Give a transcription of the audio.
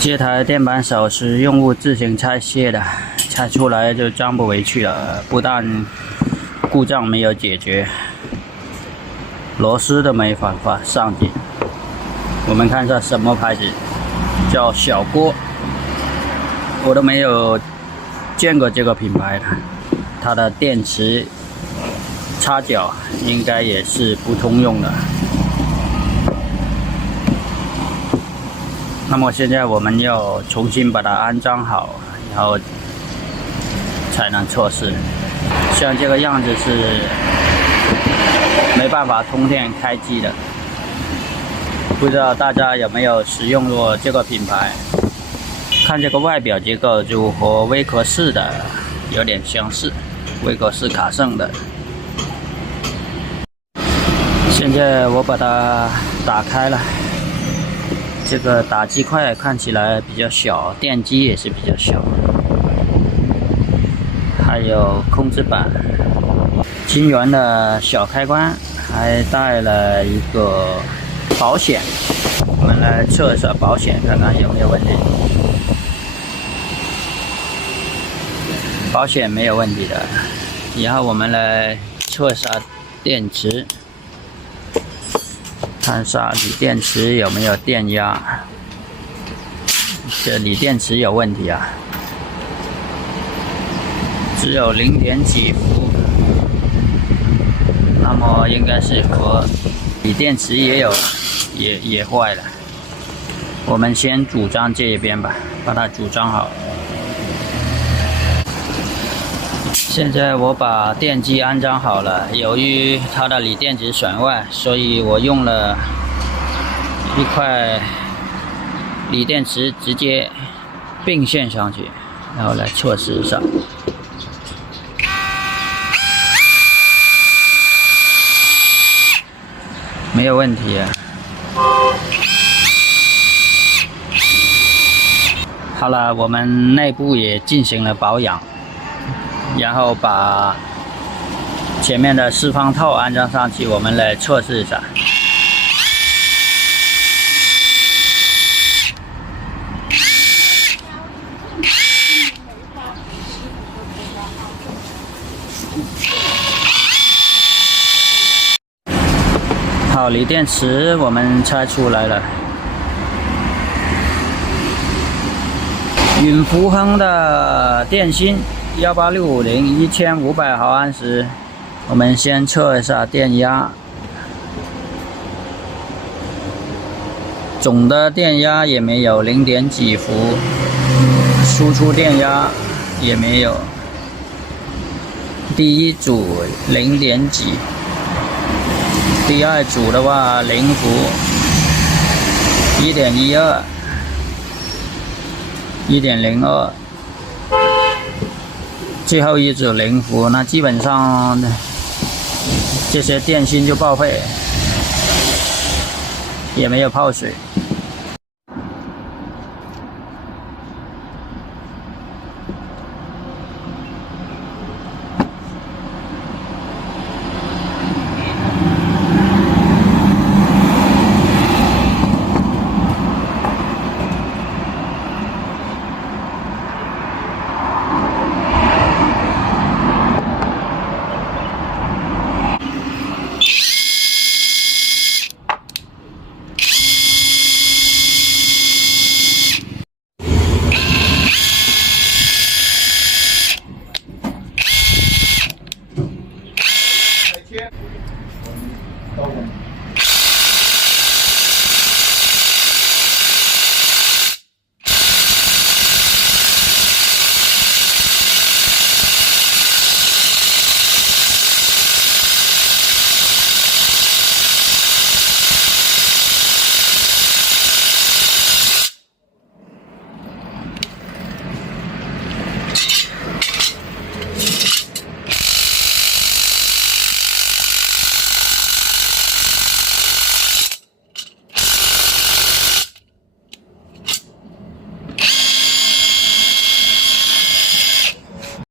这台电扳手是用户自行拆卸的，拆出来就装不回去了。不但故障没有解决，螺丝都没办法上紧。我们看这什么牌子，叫小郭，我都没有见过这个品牌的。它的电池插脚应该也是不通用的。那么现在我们要重新把它安装好，然后才能测试。像这个样子是没办法通电开机的，不知道大家有没有使用过这个品牌？看这个外表结构就和威壳式的有点相似，威壳式卡盛的。现在我把它打开了。这个打击块看起来比较小，电机也是比较小，还有控制板、金源的小开关，还带了一个保险。我们来测一下保险，看看有没有问题。保险没有问题的。然后我们来测一下电池。看一下锂电池有没有电压，这锂电池有问题啊，只有0点几伏，那么应该是和锂电池也坏了。我们先组装这一边吧，把它组装好。现在我把电机安装好了，由于它的锂电池损坏，所以我用了一块锂电池直接并线上去，然后来测试一下。没有问题啊。好了，我们内部也进行了保养。然后把前面的释放套安装上去，我们来测试一下。好，锂电池我们拆出来了。允孚亨的电芯。18650，1500毫安时，我们先测一下电压。总的电压也没有0点几伏，输出电压也没有。第一组0点几，第二组的话0伏，1.12、1.02。最后一组0伏，那基本上这些电芯就报废，也没有泡水。